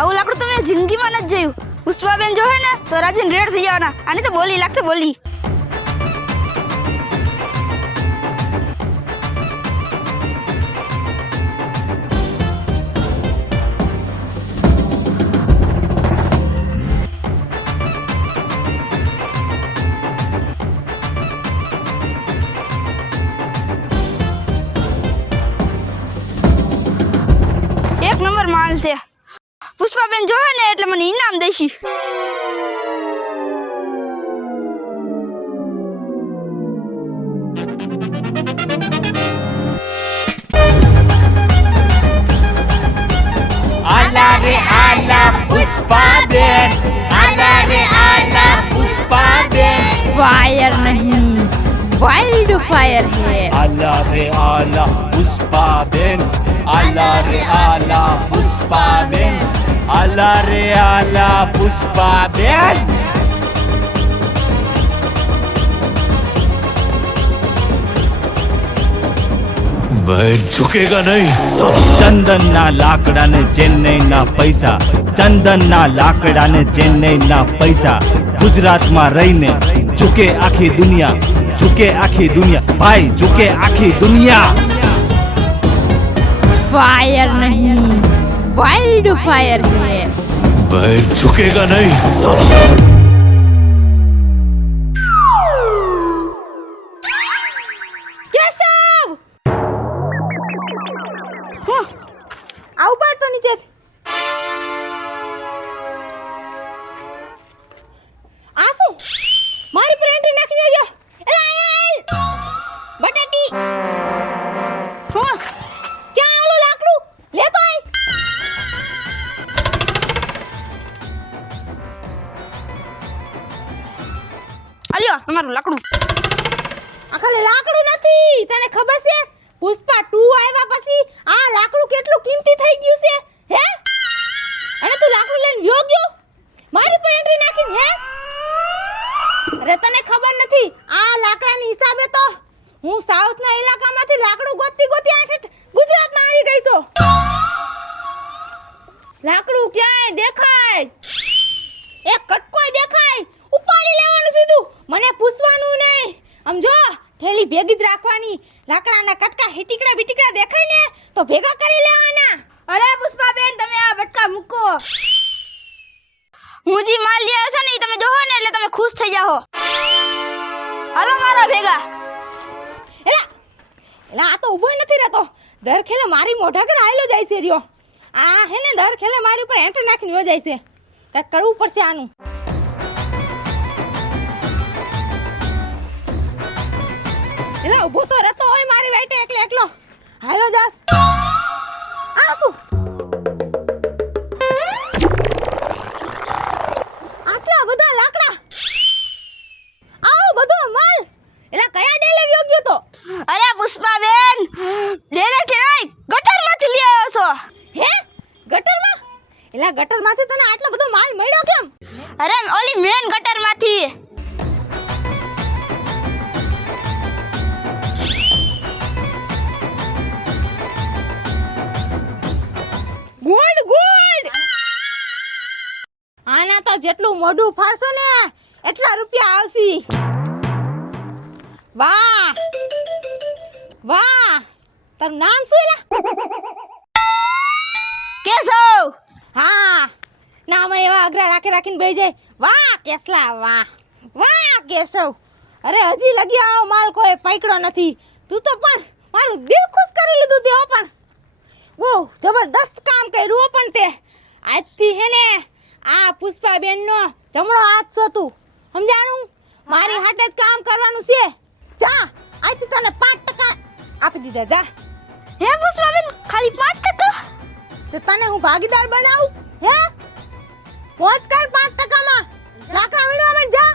આવું લાકડું તો મેં જિંદગીમાં નથી જોયું. પુષ્પાબેન જો હે ને તો રાજીન રેડ થઈ જવાના. આની તો બોલી લાગશે બોલી. એક નંબર માલ છે. પુષ્પાબેન જો હે ને એટલે મને ઇનામ દેશી. આલા રે આલા પુષ્પાબેન, આલા રે આલા પુષ્પાબેન. फायर नहीं वाइल्ड फायर है. आला रे आला पुष्पाबेन, आला रे आला पुष्पाबेन, आला रे आला पुष्पाबेन. मैं झुकेगा नहीं. ચંદન ના લાકડા ને ચેન્નઈ ના પૈસા, ચંદન ના લાકડા ને ચેન્નઈ ના પૈસા. ગુજરાતમાં રહીને ઝુકે આખી દુનિયા, ઝુકે આખી દુનિયા ભાઈ, ઝુકે આખી દુનિયા. फायर नहीं वाइल्ड फायर है. मैं झुकेगा नहीं. કેશવ આવ પાડ તો નીચે. આ શું મારી પર એન્ટ્રી નાખી દેજો. એલા આયલ બટાટી. હા ક્યાં ઓલું લાકડું લેતો આય. આલ્યો તમારું લાકડું. આ ખાલી લાકડું નથી, તને ખબર છે પુષ્પા 2 આવ્યા પછી આ લાકડું કેટલું કિંમતી થઈ ગયું છે હે? અને તું લાકડું લઈને વ્યો ગયો મારી પર એન્ટ્રી નાખીને હે? અરે તને ખબર નથી આ લાકડાની હિસાબે તો હું સાઉથના ઇલાકામાંથી લાકડું ગોતી ગોતી આખે ગુજરાતમાં આવી ગઈ છું. લાકડું ક્યાંય દેખાય? એક કટકોય દેખાય ઉપાડી લેવાનું સીધું, મને પૂછવાનું નહીં. સમજો થેલી ભેગી જ રાખવાની. લાકડાના કટકા હિટીકડા બીટીકડા દેખાય ને તો ભેગા કરી લેવાના. અરે પુષ્પાબેન તમે આ બટકા મૂકો. હું જી માલ લઈ આવ્યો છે ને ઈ તમે જોહો ને એટલે તમે ખુશ થઈ જાઓ. હાલો મારા ભેગા. એલા એલા આ તો ઊભો નથી રહેતો. દર ખેલે મારી મોઢા કર આયલો જાય છે રહ્યો. આ હે ને દર ખેલે મારી ઉપર એન્ટર નાખીને વયો જાય છે. કંઈક કરવું પડશે આનું. એલા ઊભો તો રહેતો હોય મારી વાઈટે એકલો એકલો. હાલો જાસ. આ શું આટલા બધા લાકડા, આવો બધો માલ એલા કયા ડેલે વ્યો ગયો તો? અરે પુષ્પાબેન ડેલે થી નહીં ગટરમાંથી લઈ આવ્યો છો. હે ગટરમાં? એલા ગટરમાંથી તને આટલો બધો માલ મળ્યો કેમ? અરે ઓલી મેન ગટરમાંથી. Gold gold. આના તો જેટલું મોઢું ફાડશો ને એટલા રૂપિયા આવશે. વાહ વાહ. તારું નામ શું એલા? કેશવ. હા નામ એવા અઘરા રાખીને બેહી જાય. વાહ કેસલા વાહ વાહ કેશવ. અરે હજી લગી આવો માલ કોઈ પકડ્યો નથી. તું તો પણ મારું દિલ ખુશ કરી લીધું તે. પણ ઓ જબરદસ્ત કામ કર્યું પણ તે. આજથી હે ને આ પુષ્પાબેન નો જમણો હાથ છો તું, સમજાણું? મારી હાટે જ કામ કરવાનું છે. જા આજથી તને 5% આપી દીધા. જા. હે પુષ્પાબેન ખાલી 5%? તો તને હું ભાગીદાર બનાવું હે? પહોંચ કર 5% માં. લાકડા વીણવા માં જા.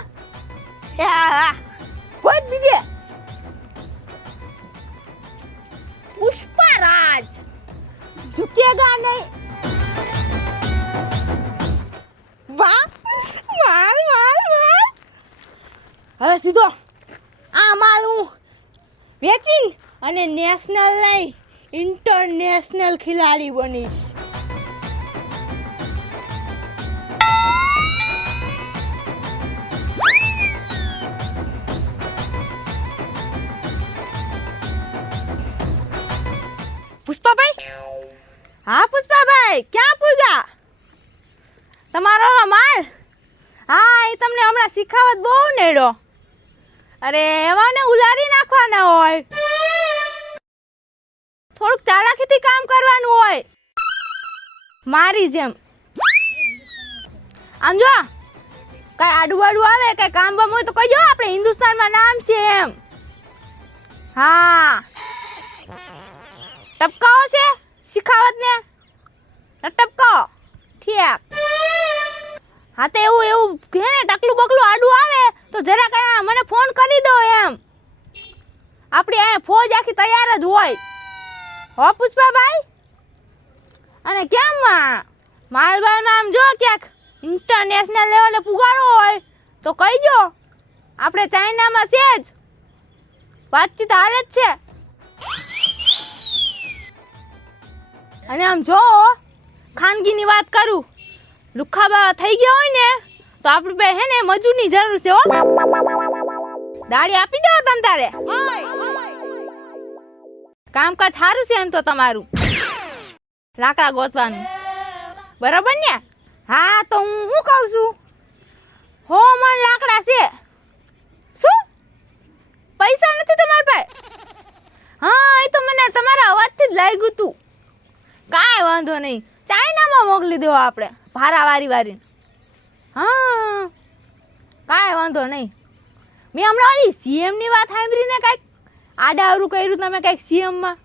એ હા કોઈ જ બીજે. પુષ્પારાજ ઝુકેગા નહીં. વાહ માલ માલ માલ. હવે સીધો આ માલ હું વેચીને અને નેશનલ નહીં ઇન્ટરનેશનલ ખિલાડી બનીશ. ભાઈ ક્યાં પૂગ્યા તમારો ઓલો માલ? હા એ તમને હમણાં શીખાવત બહુ નેડો. અરે એવાને ઉલારી નાખવાના હોય, થોડુંક ચાલાકીથી કામ કરવાનું હોય મારી જેમ. આમ જો કાંઈ આડું આવે કાંઈ કામ બામ હોય તો કહેજો, આપણે હિન્દુસ્તાનમાં નામ છે એમ. હા ટપકાઓ છે શીખાવત ને ટપકાઓ ઠીક. હા તો એવું કે ને ટકલું બકલું આડું આવે તો જરા કયા મને ફોન કરી દો એમ. આપણી અહીંયા ફોજ આખી તૈયાર જ હોય હો પુષ્પાભાઈ. અને કેમ માલબાલમાં આમ જો ક્યાંક ઇન્ટરનેશનલ લેવલે પુગાડો હોય તો કહીજો, આપણે ચાઇનામાં છે જ વાતચીત હાલે જ છે. અને આમ જો ખાનગીની વાત કરું, લુખાબા થઈ ગયા હોય ને તો આપણે બે હે ને મજૂરની જરૂર છે હો. દાડી આપી દો તમ તારે. કામકાજ સારું છે એમ તો તમારું, લાકડા ગોતવાનું બરાબર ને? હા તો હું શું કહું છું, હો મણ લાકડા છે. શું પૈસા નથી તમારી પાસે? હા એ તો મને તમારા અવાજથી જ લાગ્યું તું. કાંઈ વાંધો નહીં, ચાઇનામાં મોકલી દેવો આપણે ભારાવારી. હા કાંઈ વાંધો નહીં. મેં હમણાં ઓલી સીએમની વાત સાંભળીને કાંઈક આડાવરું કર્યું તમે કાંઈક સીએમમાં.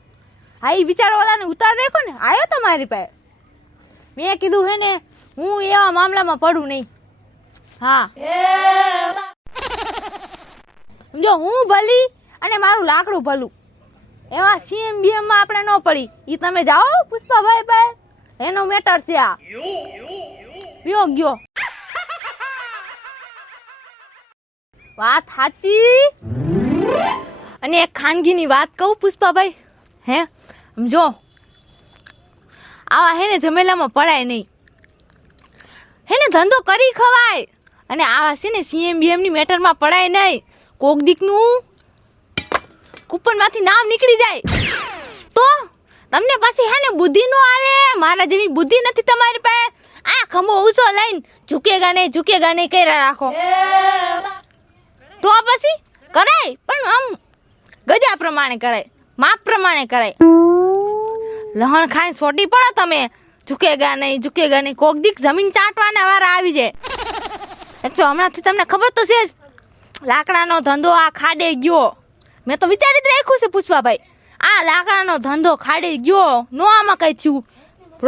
હા એ બિચારો ઓલાને ઉતાર રાખો ને આવ્યો તમારી પાસે. મેં કીધું હે ને હું એવા મામલામાં પડું નહીં. હા સમજો, હું ભલી અને મારું લાકડું ભલું, એવા સીએમ બીએમમાં આપણે ન પડી. એ તમે જાઓ પુષ્પાભાઈ પાસે, એનો મેટર છે આ. પીઓ ગયો વાત સાચી. અને એક ખાનગીની વાત કહું પુષ્પાભાઈ, હે સમજો આવા હે ને ઝમેલામાં પડાય નહીં, હે ને ધંધો કરી ખવાય. અને આવા છે ને સીએમ બીએમની મેટરમાં પડાય નહીં. કોક દીકનું કૂપનમાંથી નામ નીકળી જાય તો તમને પાછી હે ને બુદ્ધિ નો આવે. મારા જેવી બુદ્ધિ નથી તમારી પાસે. આ ખંભો ઊંચો લઈને ઝૂકેગા નહીં કર્યા રાખો તો પછી કરાય, પણ આમ ગજા પ્રમાણે કરાય, માપ પ્રમાણે કરાય. લહણ ખાઈને સોટી પડો તમે, ઝૂકેગા નહીં કોક દીક જમીન ચાટવાના વારા આવી જાય. તો હમણાંથી તમને ખબર તો છે જ, લાકડાનો ધંધો આ ખાડે ગયો. મેં તો વિચારી જ રાખ્યું છે પુષ્પાભાઈ, આ લાકડાનો ધંધો ખાડે ગયો નો આમાં કઈ થયું,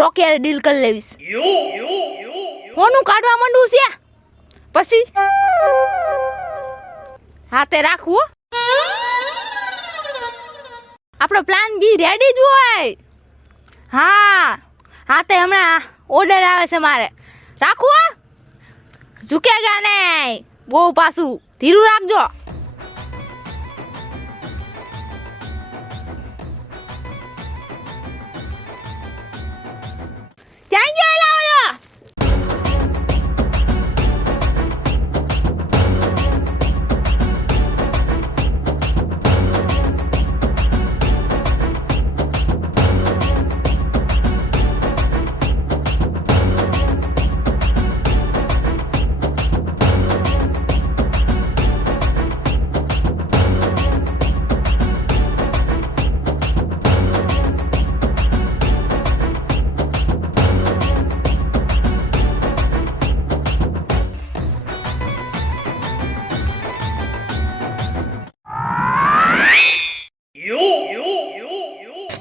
રોકેર ડીલ કરી લેવીશ. કોનું કાઢવા માંડવું છે પછી હાથે રાખવું. આપણો પ્લાન બી રેડી જ હોય. હા હાથે હમણાં ઓર્ડર આવે છે મારે, રાખવું. ઝૂકેગા નહીં બહુ, પાછું ધીરું રાખજો. ક્યાં ગયો એલા ઓલો?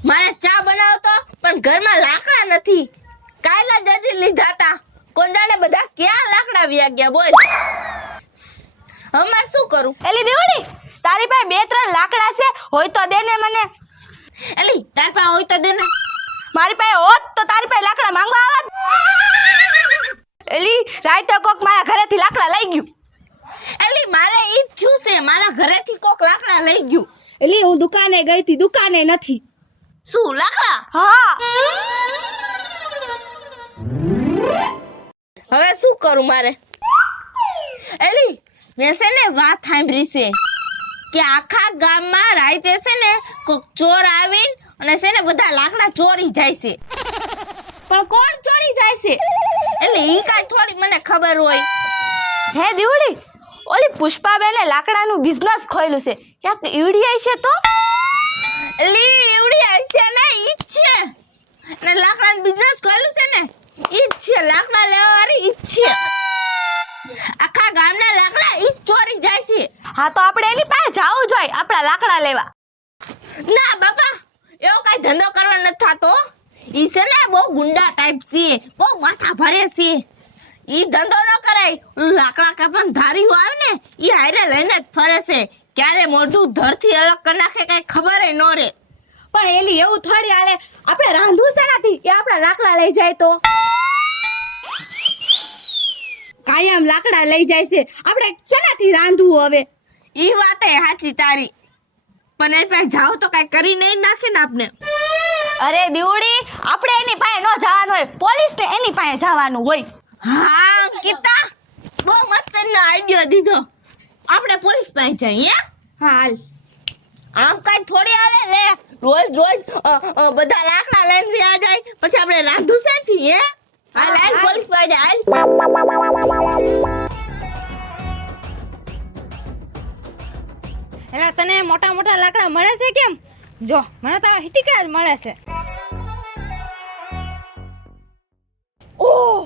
મારે ચા બનાવતો પણ ઘરમાં લાકડા નથી. કાયલા જજી લીધા તા, કોંજાળે બધા ક્યાં લાકડા વ્યા ગયા બોલ. અમાર શું કરું? એલી દેવડી તારી પાસે 2-3 લાકડા છે, હોય તો દે ને મને. એલી તાર પાસે હોય તો દે ને. મારી પાસે હોત તો તારી પાસે લાકડા માંગવા આવત. એલી રાતે કોક મારા ઘરેથી લાકડા લઈ ગયું. એલી મારે ઈ થયું છે, મારા ઘરેથી કોક લાકડા લઈ ગયું. એલી હું દુકાને ગઈ હતી, દુકાને નથી. શું લાકડા? હા હવે શું કરું મારે? એલી મેં છે ને વાત સાંભળી છે કે આખા ગામમાં રાતે છે ને કોક ચોર આવીને અને છે ને બધા લાકડા ચોરી જાય છે. પણ કોણ ચોરી જાય છે એટલે ઈ કાંઈ થોડી મને ખબર હોય. હે દીવડી, ઓલી પુષ્પાબેને લાકડાનું બિઝનેસ ખોલ્યું છે, ક્યાંક ઈવડી છે તો એલી ઈવડી છે ને ઈ જ છે ને લાકડાનું બિઝનેસ ખોલ્યું છે ને ઈ જ છે, લાકડા લેવા વાળી ઈ જ છે. આખા ગામના લાકડા ઈ જ ચોરી જાય છે. હા તો આપણે એની પાસે જાવું જોઈએ આપણા લાકડા લેવા. ના બાપા, એવો કઈ ધંધો કરવા નથી થાતો. ઈ છે ને બહુ ગુંડા ટાઈપ છે, બહુ માથા ભરે છે. ઈ ધંધો ન કરાય. લાકડા કાપન ધારીઓ આવે ને ઈ હારે લઈને જ ફરે છે. ક્યારે મોઢું ધરથી અલગ કરી નાખે કઈ ખબર ન રે. પણ એલી એવું થોડી હાલે, આપણે રાંધવું છે નથી એ આપણા લાકડા લઈ જાય તો કાયમ લાકડા લઈ જાય છે, આપણે શેનાથી રાંધવું હવે? ઈ વાતે સાચી તારી, પણ એની પાસે જાવ તો કઈ કરી નહીં નાખે ને આપને. અરે દીવડી, આપણે એની પાસે ન જવાનું હોય, પોલીસ ને એની પાસે જવાનું હોય. હા કીતા, બહુ મસ્ત એનો આઈડિયો દીધો. આપણે પોલીસ પાસે જઈએ. હાલ આમ કઈ થોડી હાલે રે, રોજ રોજ બધા લાકડા લઈને વ્યા જાય, પછી આપણે રાંધું શેથી હે? હાલ હાલ પોલીસ પાસે હાલ. એટલે તને મોટા મોટા લાકડા મળે છે કેમ? જો મને તો હિટીકડા જ મળે છે. ઓહ,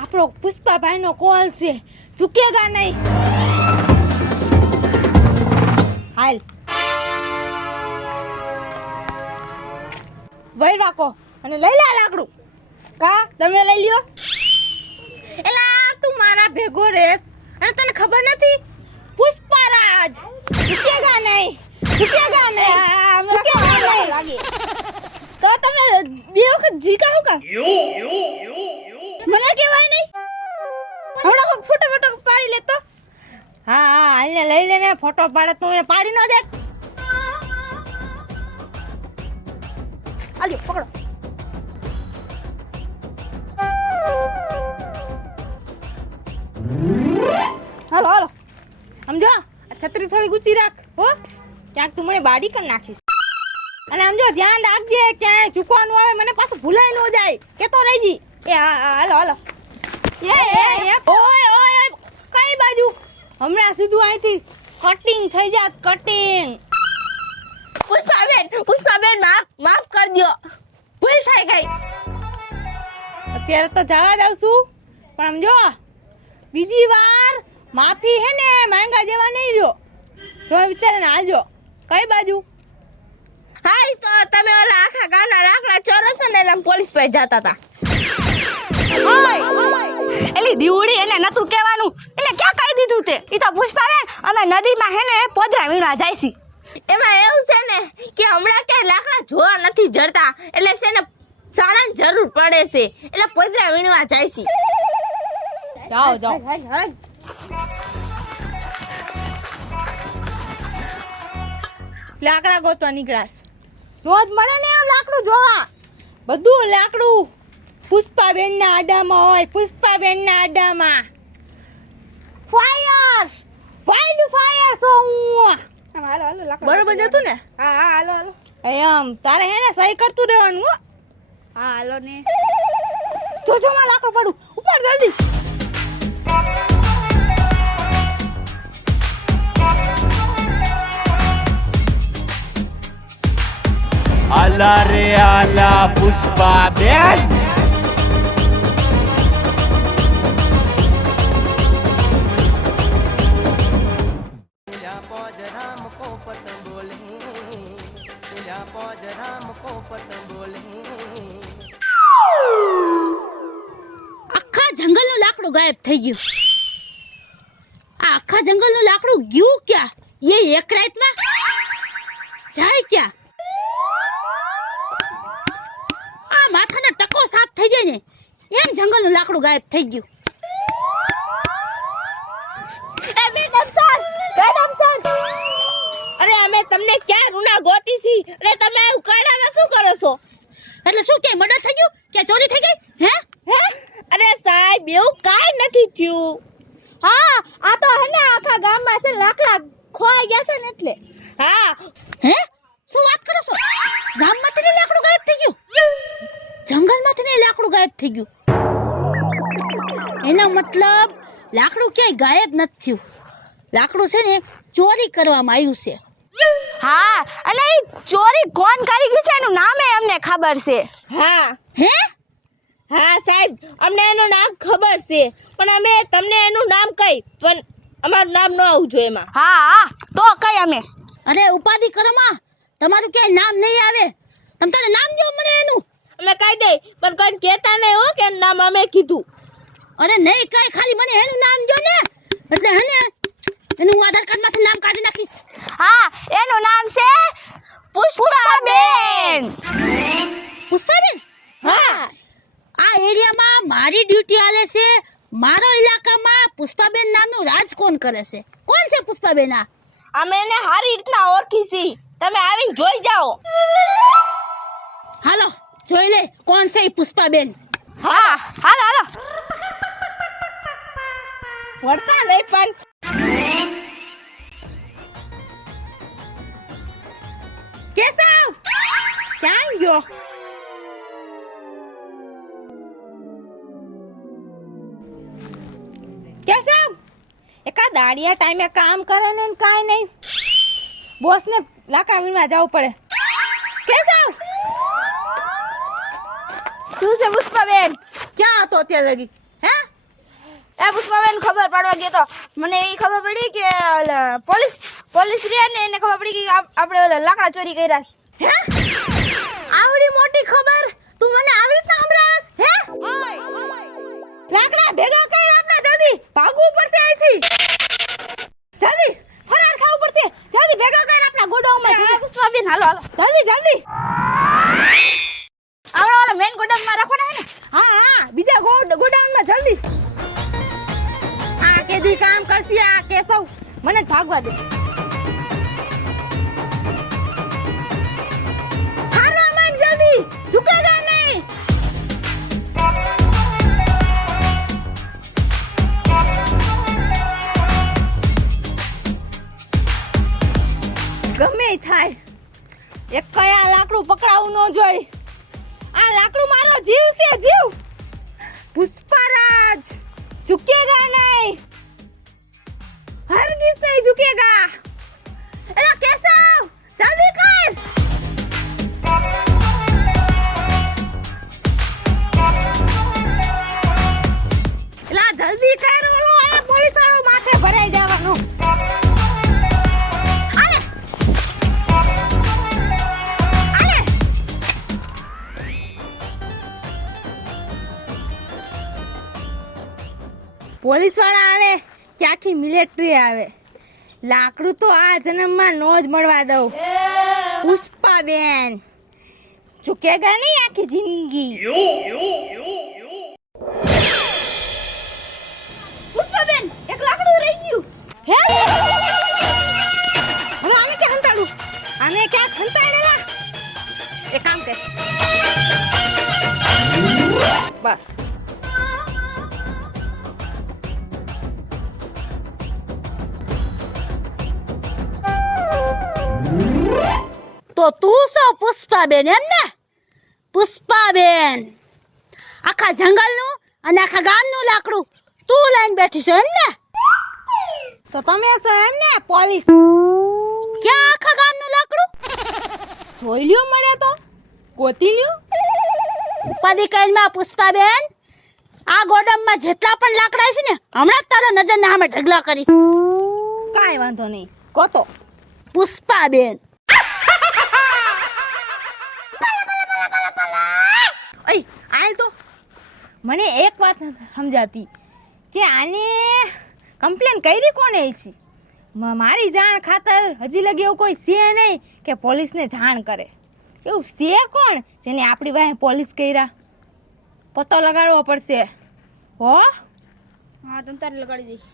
આપણો પુષ્પાભાઈ નો કોલ છે, ચૂકેગા નહીં. હાલ વઈ રાખો અને લઈ લે લાકડું. કા તમે લઈ લ્યો. એલા તું મારા ભેગો રેસ અને તને ખબર નથી? પુષ્પરાજ ચૂકેગા નહીં, ચૂકેગા નહીં, ચૂકેગા નહીં. તો તમે બે વખત જીકા હું કા? મને કહેવાય નહીં. હમણાં કોઈ ફોટો પાડી લેતો. હા હા હાલને લઈ લેને, ફોટો પાડે તું એને પાડી ન દે. આલ્યો પકડો. હાલો હાલો, સમજો આ છત્રી થોડી ગુચી રાખ હો, ક્યાંક તું મને બાડી કરી નાખીશ. અને સમજો ધ્યાન રાખજે, ક્યાંય ચૂકવાનું આવે મને પાછું ભૂલાઈ ન જાય, કેતો રહેજી. એ હાલો હાલો. ઓય ઓય કઈ બાજુ? હમણાં સીધું અહીંથી કટિંગ થઈ જાત, કટિંગ. પુષ્પાબેન માફ કરજો, ભૂલ થઈ ગઈ. અત્યારે તો જવા દઉં છું, પણ સમજો બીજી વાર માફી હે ને માંગા જેવા નહીં રહ્યો. જો વિચારીને હાલજો. કઈ બાજુ? હા ઈ તો તમે ઓલા આખા ગામના લાકડા ચોરો છો ને એટલે પોલીસ પાસે જતા હતા. એલી દીવડી, એને નતું કહેવાનું, એને ક્યાં કહી દીધું તે? ઈ તો પુષ્પાબેન અમે નદીમાં હેને પોદરા વીણવા જાય છી. એમાં એવું છે ને કે હમણાં ક્યાંય લાકડા જોવા નથી જડતા, એટલે છે ને સાણાની જરૂર પડે છે, એટલે પોદરા વીણવા જાય છે. જાઓ જાઓ. લાકડા ગોતવા નીકળાશ. રોજ મળે ને આમ લાકડું જોવા. બધું લાકડું પુષ્પાબેન ના આડામાં હોય, પુષ્પાબેન ના આડામાં. ફાયર વાઇલ્ડ ફાયર સો. હાલો હાલો લાકડા બરોબર જતું ને? હા હા હાલો હાલો. એમ તારે હે ને સહી કરતું રહેવાનું હો. હા હાલો ને. જો માં લાકડું પડું ઉપર જલ્દી. આલા રે આલા પુષ્પા બેન. આખા જંગલનું લાકડું ગાયબ થઈ ગયું. આ આખા જંગલનું લાકડું ગયું ક્યાં? એ એક રાતમાં જાય ક્યાં? આ માથાનો ટકો સાફ થઈ જાય ને એમ જંગલનું લાકડું ગાયબ થઈ ગયું. અરે અમે તમને ક્યાં રૂના ગોતી છી, અરે તમે ઉકાળામાં શું કરો છો? એટલે શું ક્યાંય મર્ડર થઈ ગયું? ક્યાં ચોરી થઈ ગઈ? હે? અરે સાહેબ એવું કાઈ નથી થયું. હા આ તો હે ને આખા ગામમાં છે લાકડા ખોવાઈ ગયા છે ને એટલે. હા હે? શું વાત કરો છો? ગામમાંથી ને લાકડું ગાયબ થઈ ગયું, જંગલમાંથી ને લાકડું ગાયબ થઈ ગયું. એનો મતલબ લાકડું ક્યાંય ગાયબ નથી થયું. લાકડું છે ને ચોરી કરવામાં આવ્યું છે. હા, અને એ ચોરી કોણ કરી ગયું છે એનું નામે અમને ખબર છે. હા હે? હા સાહેબ, અમને એનું નામ ખબર છે, પણ અમે તમને એનું નામ કહી, પણ અમારું નામ ન આવવું જોઈએ એમાં. હા તો કઈ અમે. અરે ઉપાધિ કરોમાં, તમારું ક્યાંય નામ નહીં આવે. તમ તારે નામ દો મને એનું. અમે કહી દઈ, પણ કોઈ કહેતા નહીં હો કે એનું નામ અમે કીધું. અરે નહીં કઈ, ખાલી મને એનું નામ દો ને, એટલે હે ને એનું હું આધાર કાર્ડ માંથી નામ કાઢી નાખીશ. હા, એનું નામ છે પુષ્પાબેન. પુષ્પાબેન? હા આ એરિયામાં મારી ડ્યુટી આલે છે. મારો ઇલાકામાં પુષ્પાબેન નામનું રાજ કોણ કરે છે? કોણ છે પુષ્પાબેન? આ અમે એને સારી રીતના ઓળખી છી, તમે આવીને જોઈ જાઓ. હાલો જોઈ લે કોણ છે ઈ પુષ્પાબેન. હા, હાલો હાલો. વળતા નહીં પણ કેશવ ક્યાં ગયો? કેશવ એકા દાડિયા ટાઈમે કામ કરે ને કાંઈ નહીં, બોસ ને લાકડા વીણવા જવું પડે. કેશવ શું છે પુષ્પાબેન? ક્યાં હતો ત્યાં લગી? હે એ પુષ્પાબેન ખબર પાડવા ગયો તો મને એ ખબર પડી કે પોલીસ રે ને એને ખબર પડી કે આપણે ઓલા લાકડા ચોરી કર્યા છે. હે આવડી મોટી ખબર તું મને આવી રીતના સંભળાવસ? હે લાકડા ભેગા કર, આપણા જલ્દી ભાગવું પડશે અહીંથી. જલ્દી ફરાર ખાવું પડશે, જલ્દી ભેગા કર આપણા ગોડાઉનમાં. હા પુષ્પાબેન, હાલો હાલો જલ્દી જલ્દી. આપણે ઓલા મેન ગોડાઉનમાં રાખવાના હે ને. હા બીજા ગોડાઉનમાં જલ્દી. આ કેદી કામ કરશી આ કેશવ, મને ભાગવા દે. હાલો મન જલ્દી, ઝુકેગા નહીં. ગમે ઈ થાય, એક કયા લાકડું પકડાવું ન જોઈ. આ લાકડું મારો જીવ છે, જીવ. પુષ્પરાજ ઝુકેગા નહીં, હરગીઝ નહીં ઝુકેગા. એલા કેશવ જલ્દી કર. એલા જલ્દી કર, ઓલો આ પોલીસ વાળો માથે ભરાઈ જવાનો. આલે આલે. પોલીસ વાળા આવે કે આખી મિલિટરી આવે, લાકડું તો આ જન્મમાં નો જ મળવા દઉં. પુષ્પાબેન ચૂકેગા નહીં આખી જિંદગી. પુષ્પાબેન, એક લાકડું રહી ગયું. હે હવે આને ક્યાં હંતાડું? આને ક્યાં હંતાડેલા? એક કામ કર, બસ. તો તું છો પુષ્પાબેન એમ ને? પુષ્પાબેન આખા જંગલનું અને આખા ગામનું લાકડું તું લઈને બેઠી છે એમ ને? તો તમે છો એમ ને પોલીસ? ક્યાં આખા ગામનું લાકડું? જોઈ લ્યો, મળે તો ગોતી લ્યો. ઉપાધિ કઈમાં પુષ્પાબેન, આ ગોડાઉનમાં જેટલા પણ લાકડા છે ને હમણાં જ તારા નજરના સામે ઢગલા કરીશ. કાંઈ વાંધો નહીં, ગોતો. પુષ્પાબેન અય આય તો મને એક વાત નથી સમજાતી કે આને કમ્પ્લેન કરી કોને છે? મારી જાણ ખાતર હજી લગી એવું કોઈ છે નહીં કે પોલીસને જાણ કરે. એવું છે કોણ જેને આપણી વાહે પોલીસ કર્યા? પતો લગાડવો પડશે. હો હા તમ તારે લગાડી દઈશ.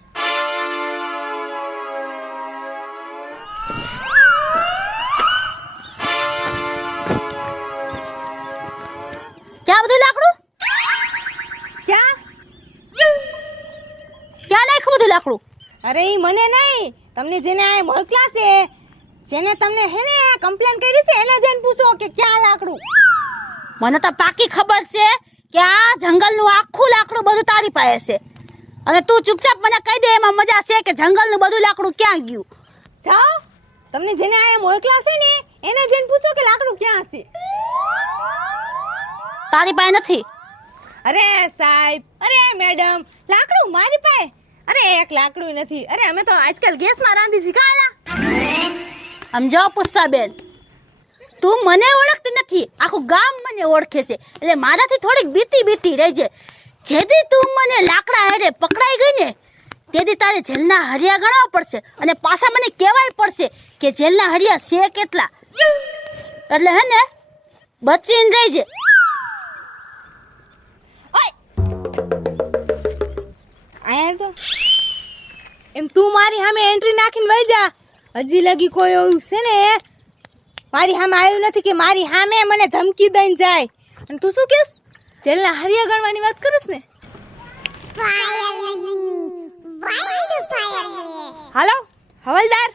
ક્યાં બધું લાકડું? ક્યાં? ક્યાં નાખ્યું બધું લાકડું? અરે ઈ મને નહીં, તમને જેને આ મોકલા છે જેને તમને હે ને કમ્પ્લેન કરી છે એને જઈને પૂછો કે ક્યાં લાકડું. મને તો પાકી ખબર છે કે આ જંગલનું આખું લાકડું બધું તારી પાસે છે અને તું ચૂપચાપ મને કહી દે એમાં મજા છે કે જંગલનું બધું લાકડું ક્યાં ગયું. જાઓ તમને જેને આયા મોકલા છે ને એને જઈને પૂછો કે લાકડું ક્યાં હશે. તારી પાસે નથી. અરે સાહેબ, અરે મેડમ, લાકડું મારી પાસે. અરે એક લાકડું નથી. અરે અમે તો આજકાલ ગેસમાં રાંધી શીખાયેલા. સમજો પુષ્પાબેન, તું મને ઓળખતી નથી, આખું ગામ મને ઓળખે છે, એટલે મારાથી થોડીક બીતી રહેજે. જેથી તું મને લાકડા હેરે પકડાઈ ગઈ ને તેથી તારે જેલના હરિયા ગણવા પડશે અને પાછા મને કહેવાય પડશે કે જેલના હરિયા છે કેટલા. એટલે હે ને બચીને રહેજે. આયા તો એમ તું મારી સામે એન્ટ્રી નાખીને વઈ જા. હજી લગી કોઈ એવું છે ને મારી સામે આવ્યું નથી કે મારી સામે મને ધમકી દઈને જાય. અને તું શું કહેશ? જેલના હરિયા ગણવાની વાત કરીશ ને? હાલો હવલદાર,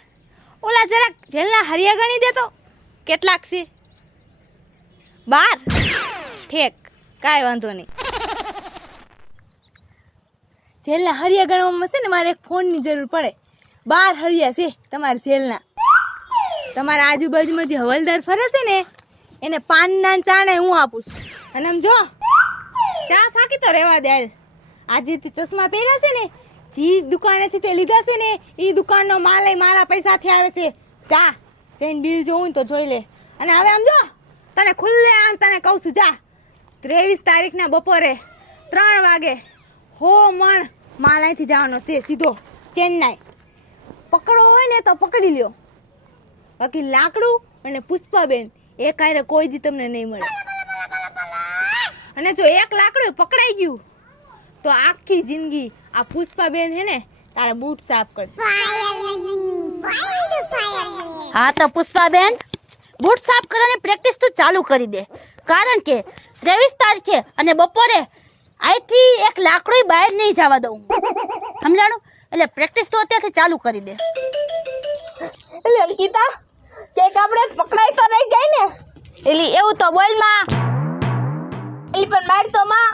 ઓલા જરાક જેલના હરિયા ગણી દે તો. કેટલાક છે? 12. ઠેક, કાંઈ વાંધો નહીં. જેલના હરિયા ગણવામાં છે ને મારે એક ફોનની જરૂર પડે. 12 હરિયા છે તમારા જેલના. તમારા આજુબાજુમાં જે હવલદાર ફરે છે ને એને પાનના ચાણે હું આપું છું. અને આમ જો ચા ફાકી તો રહેવા દે. આજે તે ચશ્મા પહેર્યા છે ને, જે દુકાનેથી તે લીધા છે ને એ દુકાનનો માલ મારા પૈસાથી આવે છે. ચા જઈને બિલ જોવું ને તો જોઈ લે. અને હવે આમ જો તને ખુલ્લે આમ તને કહું છું, જા 23 તારીખના બપોરે 3 વાગે મણ માલ અહીંથી જવાનો છે સીધો ચેન્નાઈ. પકડો હોય ને તો પકડી લ્યો, બાકી લાકડું અને પુષ્પાબેન એ કાંઈ કોઈ દી તમને નહીં મળે. અને જો એક લાકડું પકડાઈ ગયું તો આખી જિંદગી આ પુષ્પાબેન હે ને તારા બૂટ સાફ કરશે. હા તો પુષ્પાબેન, બૂટ સાફ કરવાની પ્રેક્ટિસ તું ચાલુ કરી દે, કારણ કે 23 તારીખે અને બપોરે અહીંથી એક લાકડું બહાર નહીં જવા દઉં. સમજાણું? એટલે પ્રેક્ટિસ તો અત્યારથી ચાલુ કરી દે. એટલે અંકિતા કેક આપણે પકડાઈ તો રહી ગઈ ને, એટલે એવું તો બોલ માં. એલી પણ માર તો માં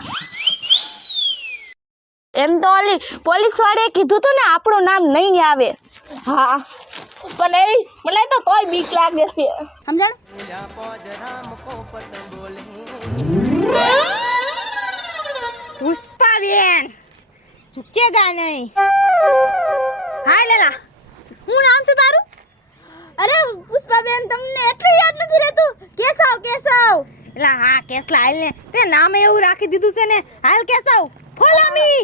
એમ તો ઓલી પોલીસ વાળાએ કીધું તું ને આપણું નામ નહીં આવે. હા પણ એ મને તો કોઈ બીક લાગે છે. સમજાણું? પુષ્પાબેન ઝુકેગા નહીં. હાય લેલા, હું નામ છે તારું? અરે પુષ્પાબેન, તમને એટલું યાદ નથી રહેતું? કેશવ. એટલે હા કેસલા, હાલ ને તે નામ એવું રાખી દીધું છે ને. હાલ કેશવ, ફોલો મી.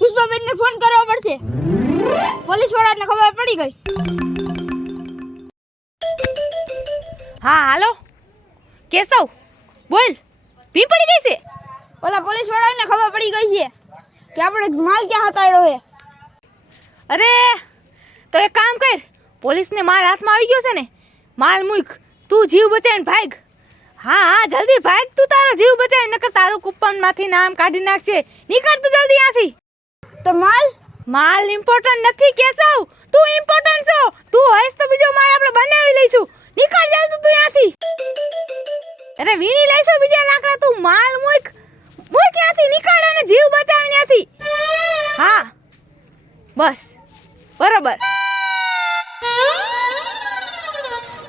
પુષ્પાબેનને ફોન કરવો પડશે. પોલીસ વાળાને ખબર પડી ગઈ. હા હાલો કેશવ, બોલ. ભી પડી ગઈ છે? ઓલા પોલીસ વાળાને ખબર પડી ગઈ છે કે આપણે માલ ક્યાં હતાડ્યો છે. અરે તો એક કામ કર, પોલીસને માર હાથમાં આવી ગયો છે ને, માલ મૂક, તું જીવ બચાવીને ભાગ. હા જલ્દી ભાગ, તું તારો જીવ બચાવી, નકર તારું કૂપનમાંથી નામ કાઢી નાખશે. નીકળ તું જલ્દી ત્યાંથી. તો માલ ઇમ્પોર્ટન્ટ નથી કેશવ, તું ઇમ્પોર્ટન્ટ છો. તું હોઈશ તો બીજો માલ આપણે બનાવી લઈશું. નીકળ જલ્દી તું ત્યાંથી. અરે વીણી લઈશું બીજા લાકડા. તું માલ મૂક ત્યાંથી, નીકળ અને જીવ બચાવ ત્યાંથી. હા બસ બરોબર.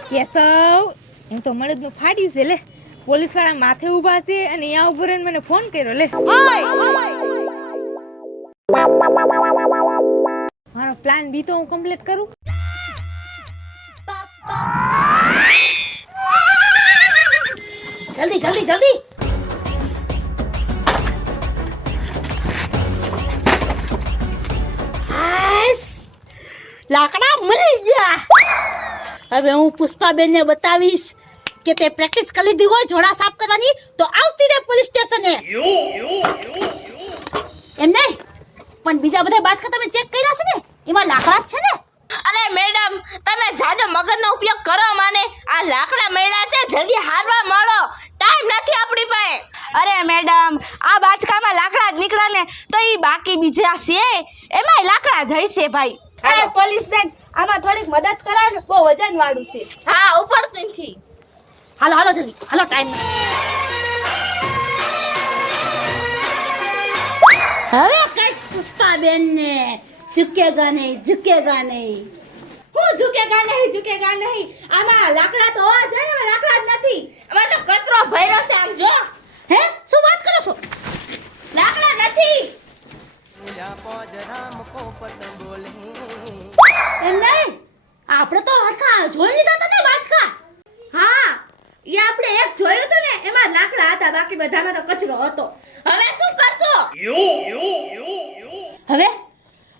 કેશવ એમ તો મળદનું ફાડ્યું છે. લે પોલીસ વાળા માથે ઊભા છે અને અહીંયા ઉભો રહીને મને ફોન કર્યો. લે મારો પ્લાન બી તો હું કમ્પ્લીટ કરું. જલ્દી. લાકડા મળી ગયા. હવે હું પુષ્પાબેનને બતાવીશ કે તે પ્રેક્ટિસ કરી લીધી હોય જોડા સાફ કરવાની તો આવતી રે પોલીસ સ્ટેશને. એમ નહીં પણ બીજા બધા બાજકા તમે ચેક કર્યા છે ને એમાં લાકડા જ છે ને. અરે મેડમ તમે જાજો મગજનો ઉપયોગ કરો માને આ લાકડા મળ્યા છે જલ્દી હારવા મળો ટાઈમ નથી આપણી પાસે. અરે મેડમ આ બાચકામાં લાકડા જ નીકળે ને તો ઈ બાકી બીજા છે એમાંય લાકડા જઈશે ભાઈ. અરે પોલીસ બેન આમાં થોડીક મદદ કરાવ ને બહુ વજન વાળું છે. હા ઉપડતું નથી. હાલો હાલો જલ્દી હાલો ટાઈમ. હવે કઈશ પુષ્પાબેન ને ઝુકેગા નહીં. હું ઝુકેગા નહીં આમાં લાકડા તો હોવા જોઈએ ને લાકડા જ નથી. આમાં તો કચરો ભર્યો છે આમ જો. હે શું વાત કરો છો? લાકડા નથી. એમ નહીં આપણે તો હરખા જોઈ લીધા હતા ને બાજકા. હા ઈ આપણે એક જોયું હતું ને એમાં લાકડા હતા બાકી બધામાં તો કચરો હતો. હવે શું કરશો?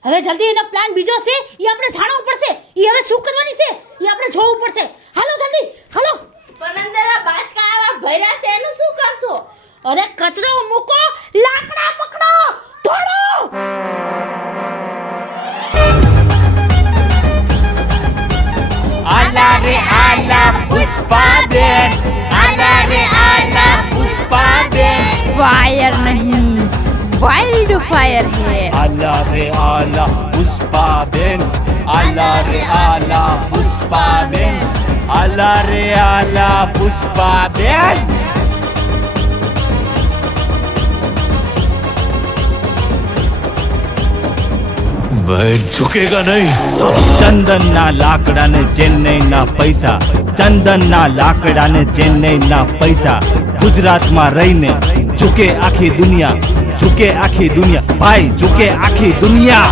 હવે જલ્દી એનો પ્લાન બીજો છે એ આપણે જાણવું પડશે. એ હવે શું કરવાની છે એ આપણે જોવું પડશે. હાલો જલ્દી હાલો. પણ અંદર આ બાચકા આવા ભર્યા છે એનું શું કરશો? અરે કચરો મૂકો લાકડા પકડો દોડો. આલા રે આલા પુષ્પાબેન, આલા રે આલા પુષ્પાબેન, फायर नहीं वाइल्ड फायर है. આલા રે આલા પુષ્પાબેન, આલા રે આલા પુષ્પાબેન, આલા રે આલા પુષ્પાબેન. ભાઈ ઝુકેગા નહીં. ચંદનના લાકડા ને ચેન્નઈના પૈસા, ચંદનના લાકડા ને ચેન્નઈના પૈસા. ગુજરાતમાં રહીને ઝુકે આખી દુનિયા, ઝુકે આખી દુનિયા, ભાઈ ઝુકે આખી દુનિયા.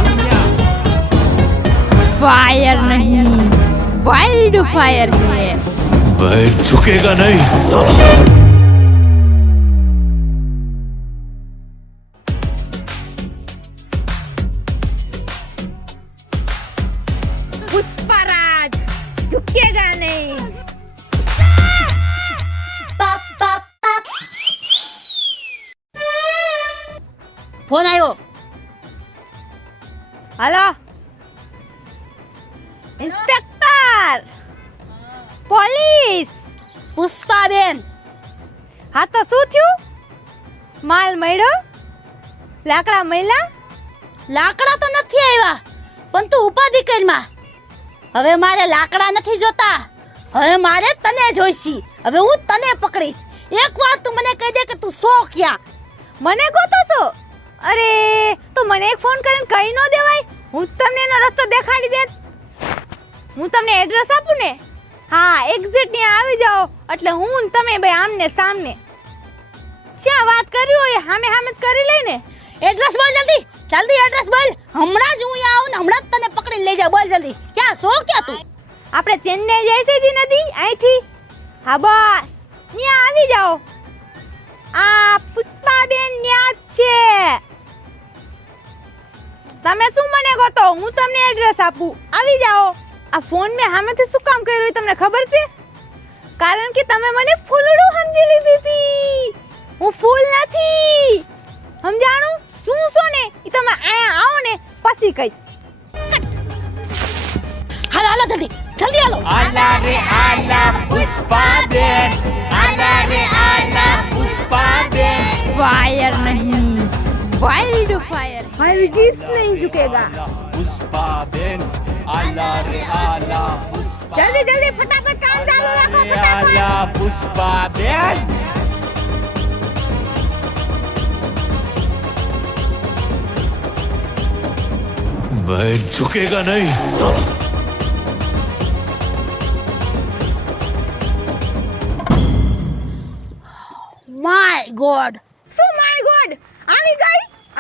फायर नहीं वाइल्ड फायर है. ભાઈ ઝુકેગા નહીં. पुष्पराज झुकेगा नहीं. ફોન આવ્યો. Hello inspector police. પુષ્પાબેન હા તો શું થયું? માલ મળ્યો? લાકડા મળ્યા? લાકડા તો નથી આવ્યા પણ તું ઉપાધિ કરમાં. હવે મારે લાકડા નથી જોતા, હવે મારે તને જોઈશી. હવે હું તને પકડીશ. એક વાર તું મને કહી દે કે તું સો ક્યાં. મને ગોતો છો? અરે તો મને એક ફોન કરીને કહી ન દેવાય? હું તમને એનો રસ્તો દેખાડી દેત. હું તમને એડ્રેસ આપું ને, હા એક્ઝેક્ટ ત્યાં આવી જાઓ એટલે હું ને તમે બે આમને સામને. શ્યાં વાત કરી હોય સામે સામે જ કરી લઈને. એડ્રેસ બોલ જલ્દી જલ્દી એડ્રેસ બોલ. હમણાં જ હું અહીંયા આવું ને હમણાં જ તને પકડીને લઈ જાઉં. બોલ જલ્દી ક્યાં સો ક્યાં તું? આપણે ચેન્નઈ જાય છે જી નદી અહીંથી. હા બસ ત્યાં આવી જાઓ. આ પુષ્પાબેન ન્યા જ છે. તમે શું મને ગોતો? હું તમને એડ્રેસ આપું, આવી જાઓ. આ ફોન મેં સામેથી શું કામ કર્યું એ તમને ખબર છે? કારણ કે તમે મને ફૂલડું સમજી લીધી હતી. હું ફૂલ નથી સમજાણું. શું છો ને એ તમે અહીંયા આવો ને પછી કહીશ. હાલો હાલો જલ્દી જલ્દી હાલો. આલા રે આલા પુષ્પાબેન, આલા રે આલા પુષ્પાબેન. फायर नहीं वाइल्ड फायर. हरगिज नहीं झुकेगा. પુષ્પાબેન, આલા રે આલા પુષ્પા, जल्दी जल्दी फटाफट काम चालू रखो फटाफट. આલા પુષ્પાબેન. ભાઈ ઝુકેગા નહીં. My God. શું માય ગોડ?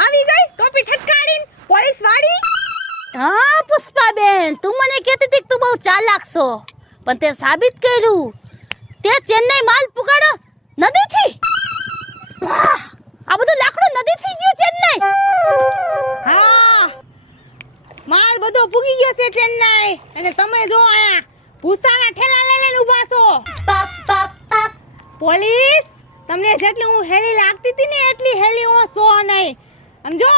આવી ગઈ ટોપી ઠટકાડીને પોલીસ વાળી. હા પુષ્પાબેન તું મને કહેતી હતી કે તું બહુ ચાલાક છો પણ તે સાબિત કર્યું. તે ચેન્નઈ માલ પુગાડો નદીથી. આ બધું લાકડું નદીથી ગયું ચેન્નઈ. હા માલ બધો પૂગી ગયો છે ચેન્નાઈ અને તમે જો આયા ભૂસાના ઠેલા લઈને ઊભા છો પોલીસ તમને જેટલી હું હેલી લાગતી હતી ને એટલી હેલી હું સો નહીં સમજો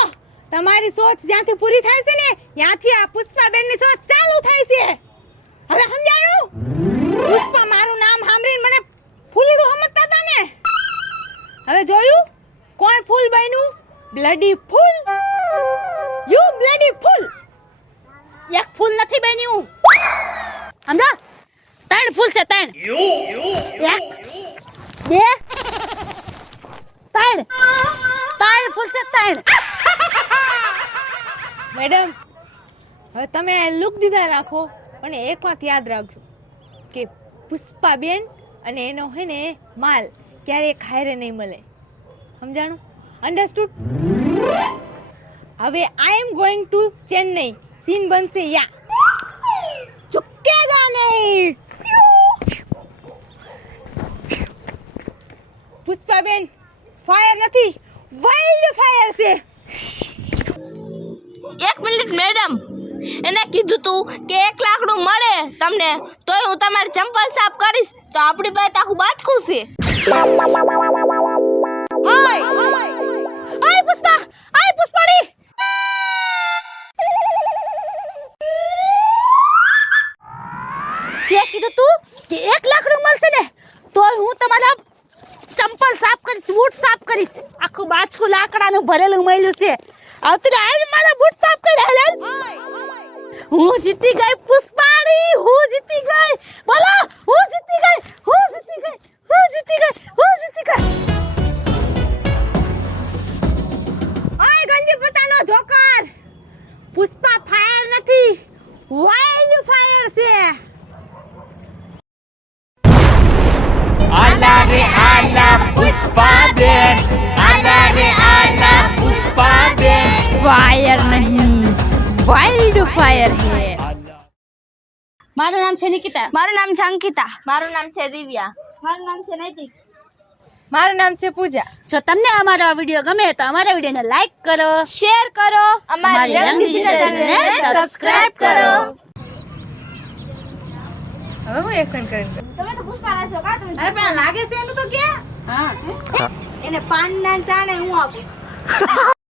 તમારી સોચ જ્યાંથી પૂરી થાય છે ને ત્યાંથી આ પુષ્પાબેનની સોચ ચાલુ થાય છે હવે સમજાણું પુષ્પા મારું નામ સાંભળીને મને ફૂલડું સમજતા હતા ને હવે જોયું કોણ ફૂલ બન્યું બ્લડી ફૂલ યુ બ્લડી ફૂલ એક ફૂલ નથી બન્યું સમજા 3 ફૂલ છે 3 એક બે 3 ફૂલ છે 3 મેડમ હવે તમે લુક દીધા રાખો પણ એક વાત યાદ રાખજો કે પુષ્પાબેન અને એનો હે ને માલ ક્યારેય ખાયરે નહીં મળે સમજાણું અન્ડરસ્ટુડ હવે I am going to Chennai scene બનશે યા ચુકેગા નહીં પુષ્પાબેન ફાયર નથી વાઇલ્ડ ફાયર છે 1 મિનિટ મેડમ એને કીધું તું કે 1 લાકડું મળે તમને તોય હું તમારી ચંપલ સાફ કરીશ તો આપણી પાસે આખું બાતકું છે આય પુષ્પાડી કે કીધું તું કે 1 લાકડું મળશે ને તોય હું તમારા ચંપલ સાફ કરીશ બૂટ સાફ કરીશ આખું બાચકું લાકડાનું ભરેલું મળ્યું છે આવતી આય મારા બૂટ સાફ કરી હાલ હું જીતી ગઈ પુષ્પાડી હું જીતી ગઈ બોલો હું જીતી ગઈ ઓય ગંજી પતાનો જોકર પુષ્પા ફાયર નથી વાઇલ્ડ ફાયર છે આલા રે આલા પુષ્પાબેન આલા રે આલા પુષ્પાબેન फायर नहीं वाइल्ड फायर है મારું નામ છે નિકિતા મારું નામ છે અંકિતા મારું નામ છે દિવ્યા મારું નામ છે નૈતિક મારું નામ છે પૂજા જો તમને અમારો આ વિડિયો ગમે તો અમારા વિડિયોને લાઈક કરો શેર કરો અમારી રંગ ડિજિટલ ચેનલને સબસ્ક્રાઇબ કરો હવે હું એક્શન કરીને તમે તો પુષ્પા છો કા તમે અરે પણ લાગે છે એનું તો કે હા એને પાન ના ચા ને હું આપું